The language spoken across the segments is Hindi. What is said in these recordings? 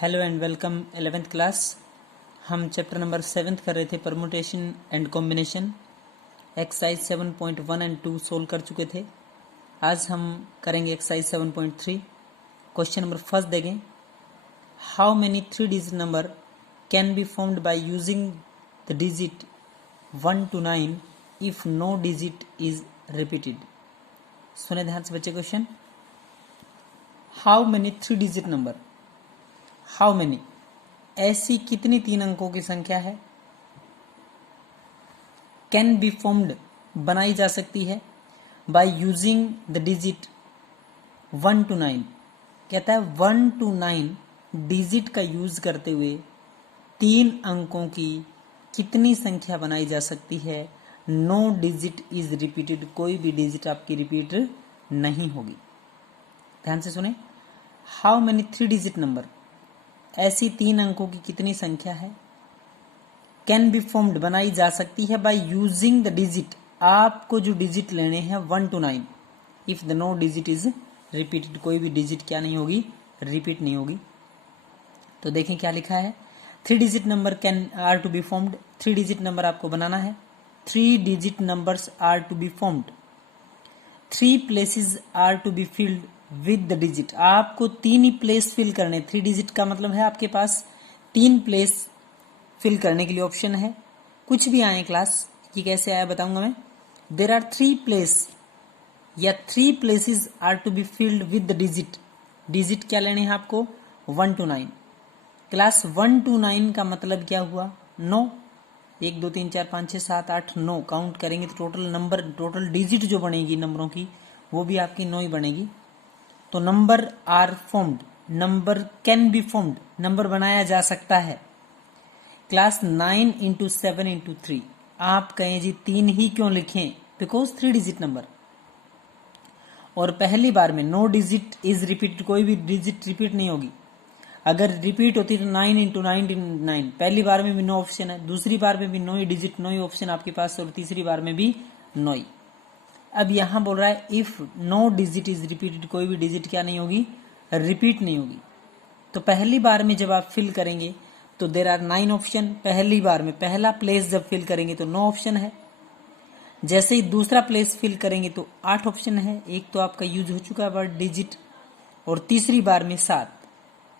Hello and welcome 11th class. हम चैप्टर नंबर 7 कर रहे थे permutation and combination. Exercise 7.1 and 2 solve कर चुके थे। आज हम करेंगे एक्सरसाइज 7.3। क्वेश्चन नंबर फर्स्ट देखें। How many 3 digit number can be formed by using the digit 1 to 9 if no digit is repeated. सुने ध्यान से बच्चे question. How many 3 digit number, how many ऐसी कितनी 3 अंकों की संख्या है कैन बी फॉर्म्ड बनाई जा सकती है bye using the digit 1 to 9। कहता है 1 to 9 डिजिट का यूज करते हुए 3 अंकों की कितनी संख्या बनाई जा सकती है। नो डिजिट इज रिपीटेड, कोई भी डिजिट आपकी रिपीट नहीं होगी। ध्यान से सुने। हाउ मेनी 3 डिजिट नंबर, ऐसी 3 अंकों की कितनी संख्या है कैन बी फॉर्म्ड बनाई जा सकती है बाय यूजिंग द डिजिट, आपको जो डिजिट लेने हैं 1 to 9 if the no digit is repeated, कोई भी डिजिट क्या नहीं होगी, रिपीट नहीं होगी। तो देखें क्या लिखा है। 3 digit number can are to be formed, 3 digit number आपको बनाना है। 3 digit numbers are to be formed, 3 places are to be filled with the digit, आपको 3 ही प्लेस फिल करने। 3 डिजिट का मतलब है आपके पास 3 प्लेस फिल करने के लिए ऑप्शन है। कुछ भी आए क्लास, ये कैसे आया बताऊंगा मैं। देर आर 3 प्लेस या 3 places are to be filled with the digit, digit क्या लेने हैं आपको 1 to 9। क्लास 1 to 9 का मतलब क्या हुआ 9, 1 2 3 4 5 6 7 8 9 काउंट करेंगे तो टोटल नंबर, टोटल डिजिट जो बनेगी नंबरों की वो भी आपकी 9 ही बनेगी। तो number are formed, number can be formed, number बनाया जा सकता है। क्लास 9 into 7 into 3, आप कहें जी 3 ही क्यों लिखें, बिकॉज 3 डिजिट नंबर और पहली बार में नो डिजिट इज रिपीट, कोई भी डिजिट रिपीट नहीं होगी। अगर रिपीट होती तो 9 into 99, पहली बार में भी 9 ऑप्शन है, दूसरी बार में भी 9 ही डिजिट 9 ही ऑप्शन आपके पास और तीसरी बार में भी 9 ही। अब यहां बोल रहा है if no digit is repeated, कोई भी डिजिट क्या नहीं होगी, रिपीट नहीं होगी। तो पहली बार में जब आप फिल करेंगे तो देर आर 9 ऑप्शन। पहली बार में पहला प्लेस जब फिल करेंगे तो 9 ऑप्शन है। जैसे ही दूसरा प्लेस फिल करेंगे तो 8 ऑप्शन है। एक तो आपका यूज हो चुका है वर्ड डिजिट, और तीसरी बार में 7,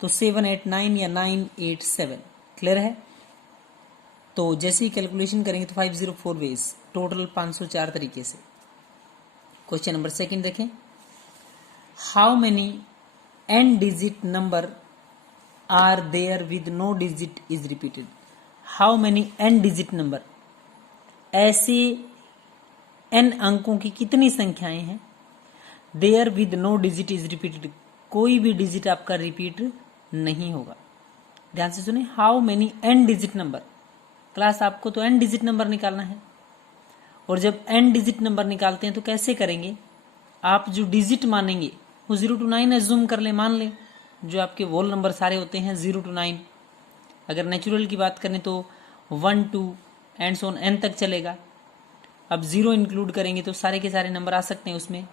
तो 7 8 9 या 9 8 7। क्लियर है। तो जैसे ही कैलकुलेशन करेंगे तो 504 वेज, टोटल 504 तरीके से। क्वेश्चन नंबर सेकंड देखें। How many n digit number are there with no digit is repeated. How many n digit number, ऐसे n अंकों की कितनी संख्याएं हैं there with no digit is repeated, कोई भी डिजिट आपका रिपीट नहीं होगा। ध्यान से सुने। How many n digit number, class आपको तो n डिजिट नंबर निकालना है, और जब n डिजिट नंबर निकालते हैं तो कैसे करेंगे, आप जो डिजिट मानेंगे वो 0 to 9 एज्यूम कर ले, मान लें जो आपके होल नंबर सारे होते हैं 0 to 9। अगर नेचुरल की बात करें तो 1 2 एंड सो ऑन n तक चलेगा। अब 0 इंक्लूड करेंगे तो सारे के सारे नंबर आ सकते हैं उसमें।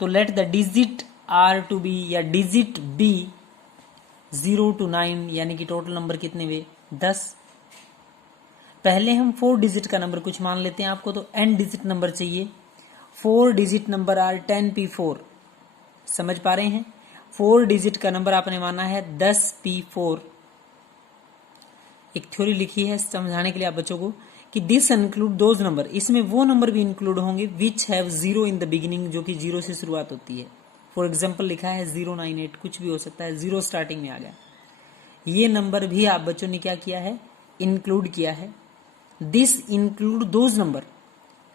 तो let the digit are to be या डिजिट बी 0 to 9, यानी कि टोटल नंबर कितने हुए 10। पहले हम 4 डिजिट का नंबर कुछ मान लेते हैं, आपको तो n डिजिट नंबर चाहिए। 4 डिजिट नंबर आर 10p4, समझ पा रहे हैं। 4 डिजिट का नंबर आपने माना है 10p4। एक थ्योरी लिखी है समझाने के लिए आप बच्चों को कि दिस इंक्लूड दोज नंबर, इसमें वो नंबर भी इंक्लूड होंगे which have 0 in the beginning, जो कि 0 से शुरुआत होती है। फॉर एग्जाम्पल लिखा है 098, कुछ भी हो सकता है, 0 स्टार्टिंग में आ गया, ये नंबर भी आप बच्चों ने क्या किया है, इंक्लूड किया है। दिस इंक्लूड दोज नंबर,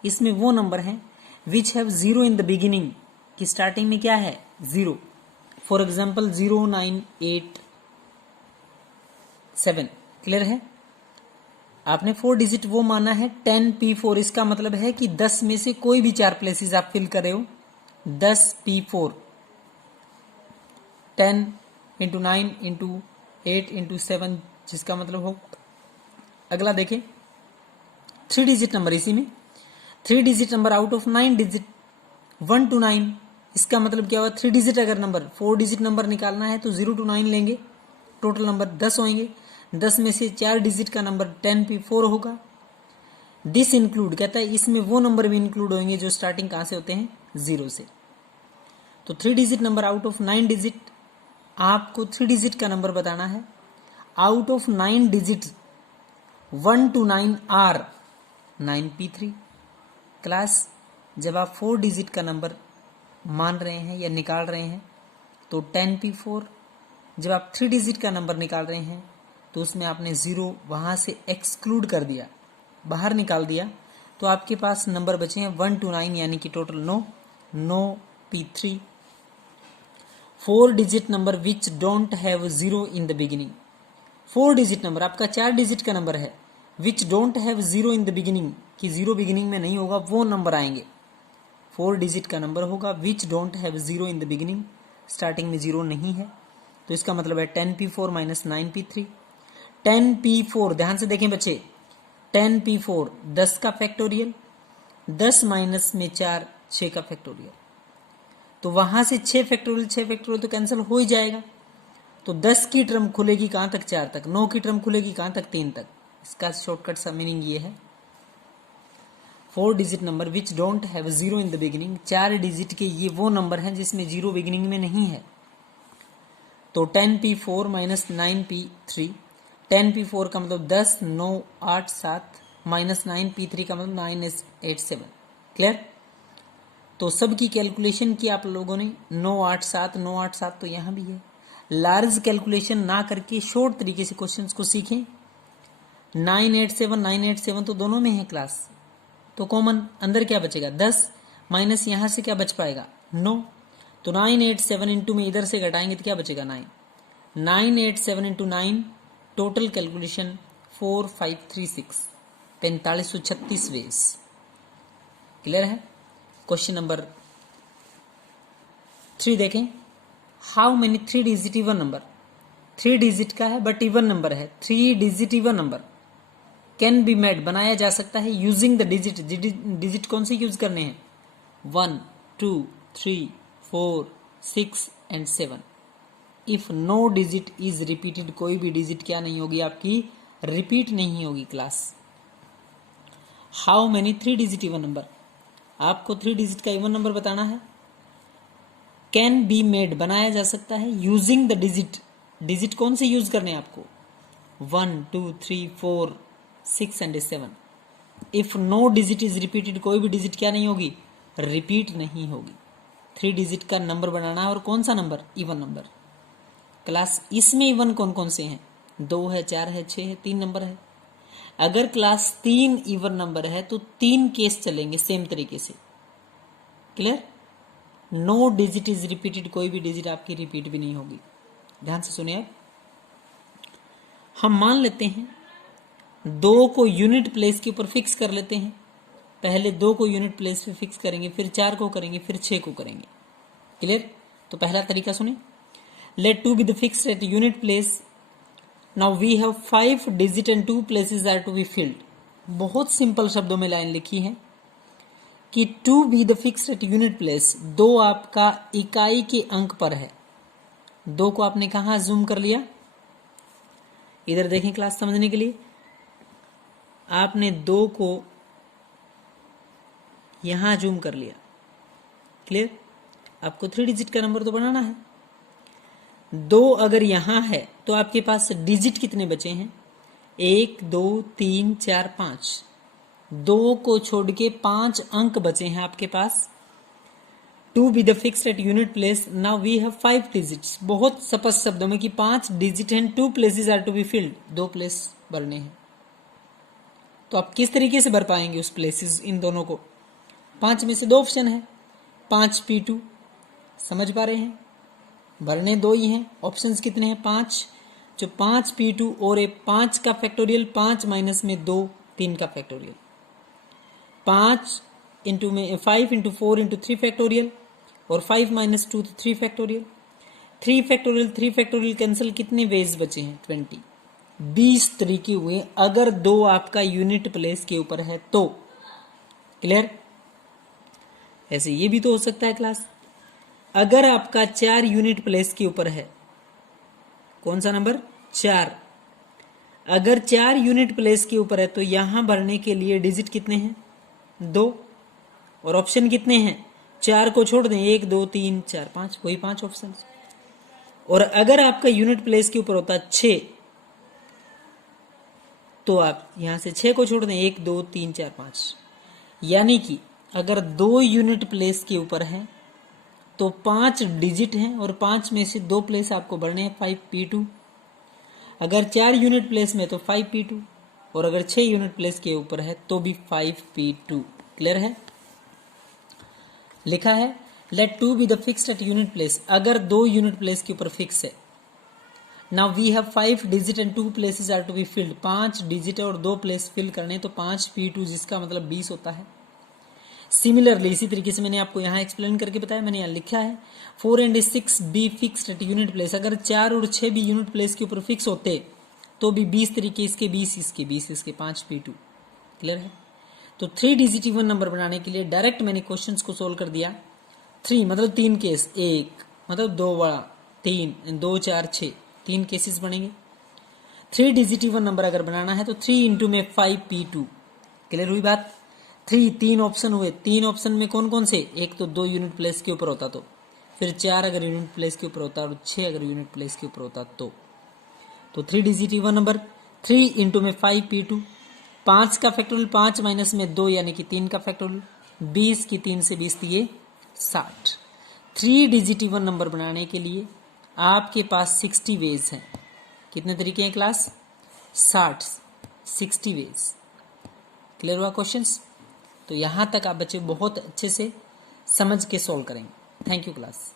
इसमें वो नंबर हैं which have 0 in the beginning, की स्टार्टिंग में क्या है 0। For example 0987। क्लियर है। आपने 4 डिजिट वो माना है 10p4, इसका मतलब है कि 10 में से कोई भी 4 प्लेसेस आप फिल करे हो। 10p4, 10 into 9 into 8 into 7, जिसका मतलब हो। अगला देखें 3 डिजिट नंबर, इसी में 3 digit number out of 9 digit 1 to 9, इसका मतलब क्या हुआ 3 डिजिट अगर नंबर 4 डिजिट नंबर निकालना है तो 0 to 9 लेंगे, टोटल नंबर 10 होंगे। 10 में से 4 डिजिट का नंबर 10p4 होगा। दिस इंक्लूड कहता है इसमें वो नंबर भी इंक्लूड होंगे जो स्टार्टिंग कहाँ से होते हैं, 0 से। तो 3 digit number out of 9 digit, आपको 3 डिजिट का नंबर बताना है। Out of 9 digit 1 to 9 are 9p3। Class जब आप 4 डिजिट का नंबर मान रहे हैं या निकाल रहे हैं तो 10p4, जब आप 3 डिजिट का नंबर निकाल रहे हैं तो उसमें आपने 0 वहाँ से एक्सक्लूड कर दिया, बाहर निकाल दिया, तो आपके पास नंबर बचे हैं 1 to 9 यानी कि total 9p3। 4 digit number which don't have 0 in the beginning. 4 digit number आपका 4 डिजिट का नंबर है, which don't have 0 in the beginning, कि 0 बिगिनिंग में नहीं होगा, वो नंबर आएंगे। 4 डिजिट का नंबर होगा which don't have 0 in the beginning, starting में 0 नहीं है, तो इसका मतलब है 10p4 माइनस 9p3। 10p4 ध्यान से देखें बच्चे, 10p4 10 का फैक्टोरियल, 10 माइनस में 4 6 का फैक्टोरियल, तो वहां से 6 फैक्टोरियल तो कैंसिल हो ही जाएगा। तो 10 की टर्म खुलेगी कहां तक, 4 तक। 9 की टर्म खुलेगी कहां तक, 3 तक। इसका शॉर्टकट सा मीनिंग ये है। 4 digit number which don't have 0 in the beginning, 4 digit के ये वो नंबर हैं जिसमें 0 बिगिनिंग में नहीं है। तो 10p4 माइनस 9p3, 10p4 का मतलब 10 9 8 7 माइनस 9p3 का मतलब 9 8 7। क्लियर। तो सबकी कैलकुलेशन की आप लोगों ने 9 8 7 9 8 7 तो यहाँ भी है। लार्ज कैलकुलेशन ना करके शॉर्ट तरीके से क्वेश्चंस को सीखें। 9 8 7 तो दोनों में है क्लास, तो कॉमन अंदर क्या बचेगा 10 माइनस यहाँ से क्या बच पाएगा 9, तो 9 8 7 इंटू में इधर से घटाएंगे तो क्या बचेगा 9। 9 8 7 into 9 total calculation 4536 4536 ways. Clear है। क्वेश्चन नंबर 3 देखें। How many 3 digit even number, 3 digit का है बट इवन नंबर है, 3 digit even number can be made बनाया जा सकता है यूजिंग द डिजिट, डिजिट कौन से यूज करने हैं 1 2 3 4 6 and 7। If no digit is repeated, कोई भी डिजिट क्या नहीं होगी आपकी, रिपीट नहीं होगी class. How many 3 digit even number, आपको 3 डिजिट का इवन नंबर बताना है। कैन बी मेड बनाया जा सकता है यूजिंग द डिजिट, डिजिट कौन से यूज करने हैं आपको 1 2 3 4 6 and 7। If no digit is repeated, कोई भी डिजिट क्या नहीं होगी, रिपीट नहीं होगी। 3 डिजिट का नंबर बनाना है, और कौन सा नंबर, इवन नंबर। क्लास इसमें इवन कौन कौन से हैं, 2 है 4 है 6 है, 3 नंबर है। अगर क्लास 3 इवन नंबर है तो 3 केस चलेंगे सेम तरीके से। Clear. No digit is repeated, कोई भी डिजिट आपकी रिपीट भी नहीं होगी। ध्यान से सुनिए। हम मान लेते हैं 2 को यूनिट प्लेस के ऊपर फिक्स कर लेते हैं। पहले 2 को यूनिट प्लेस पे फिक्स करेंगे, फिर 4 को करेंगे, फिर 6 को करेंगे। क्लियर। तो पहला तरीका सुनिए। Let 2 be the fix at unit place. Now we have 5 digit and 2 places are to be filled. बहुत सिंपल शब्दों में लाइन लिखी है कि 2 be the fix at unit place, 2 आपका इकाई के अंक पर है। 2 को आपने कहां जूम कर लिया, इधर देखें क्लास समझने के लिए। आपने 2 को यहां जूम कर लिया। क्लियर। आपको 3 डिजिट का नंबर तो बनाना है। 2 अगर यहां है तो आपके पास डिजिट कितने बचे हैं, 1 2 3 4 5। 2 को छोड़ के 5 अंक बचे हैं आपके पास। 2 be the fixed at unit place. Now we have 5 digits. बहुत स्पष्ट शब्दों में कि 5 डिजिट हैं, 2 places are to be filled, 2 place भरने हैं। तो आप किस तरीके से भर पाएंगे उस प्लेसेस, इन दोनों को। 5 में से 2 ऑप्शन है, 5p2, समझ पा रहे हैं, भरने 2 ही हैं। ऑप्शंस कितने हैं, 5। जो 5p2 और 5 का फैक्टोरियल, 5 माइनस में 2 3 का फैक्टोरियल, 5 इंटू में 5 इंटू 4 इंटू 3 फैक्टोरियल, और 5 माइनस 2 तो 3 फैक्टोरियल। 3 फैक्टोरियल कैंसिल, कितने वेज बचे हैं 20। 20 तरीके हुए अगर 2 आपका यूनिट प्लेस के ऊपर है तो। क्लियर। ऐसे ये भी तो हो सकता है क्लास, अगर आपका 4 यूनिट प्लेस के ऊपर है कौन सा नंबर? 4। अगर 4 यूनिट प्लेस के ऊपर है तो यहां भरने के लिए डिजिट कितने हैं? 2। और ऑप्शन कितने हैं? 4 को छोड़ दें, 1 2 3 4 5, वही 5 ऑप्शन। और अगर आपका यूनिट प्लेस के ऊपर होता है 6, तो आप यहां से 6 को छोड़ दें, 1 2 3 4 5। यानी कि अगर 2 यूनिट प्लेस के ऊपर है तो 5 डिजिट हैं और 5 में से 2 प्लेस आपको भरने हैं 5p2। अगर 4 यूनिट प्लेस में तो 5p2, और अगर 6 यूनिट प्लेस के ऊपर है तो भी 5p2। क्लियर है? लिखा है let 2 be the fixed at unit place. अगर 2 यूनिट प्लेस के ऊपर फिक्स है। Now we have 5 digit and 2 places are to be filled. 5 digit और 2 प्लेस फिल करने, तो 5p2 जिसका मतलब 20 होता है। सिमिलरली इसी तरीके से मैंने आपको यहाँ एक्सप्लेन करके बताया, मैंने यहाँ लिखा है 4 and 6 be fixed at unit place. अगर 4 और 6 भी यूनिट प्लेस के ऊपर फिक्स होते तो भी 20 तरीके, इसके 20, इसके 20, इसके 5p2। क्लियर है? तो 3 डिजिट इवन नंबर बनाने के लिए डायरेक्ट मैंने क्वेश्चंस को सोल्व कर दिया। 3 मतलब 3 केस, 1 मतलब 2 बड़ा, 3 2 4 6, 3 केसेस बनेंगे। 3 डिजिट इवन नंबर अगर बनाना है तो 3 इंटू में 5p2। क्लियर हुई बात? 3 ऑप्शन हुए, 3 ऑप्शन में कौन कौन से? एक तो 2 यूनिट प्लेस के ऊपर होता तो, फिर 4 अगर यूनिट प्लेस के ऊपर होता और 6 अगर यूनिट प्लेस के ऊपर होता तो 3 डिजिट इवन नंबर। 3 इंटू में 5p2। 5 का फैक्टोरियल 5 माइनस में 2 यानी कि 3 का फैक्टोरियल। 20 की 3 से 20 दिए 60। 3 डिजिट इवन नंबर बनाने के लिए आपके पास 60 वेज हैं। कितने तरीके हैं क्लास? 60 वेज। क्लियर हुआ क्वेश्चंस? तो यहां तक आप बच्चे बहुत अच्छे से समझ के सॉल्व करेंगे। Thank you class.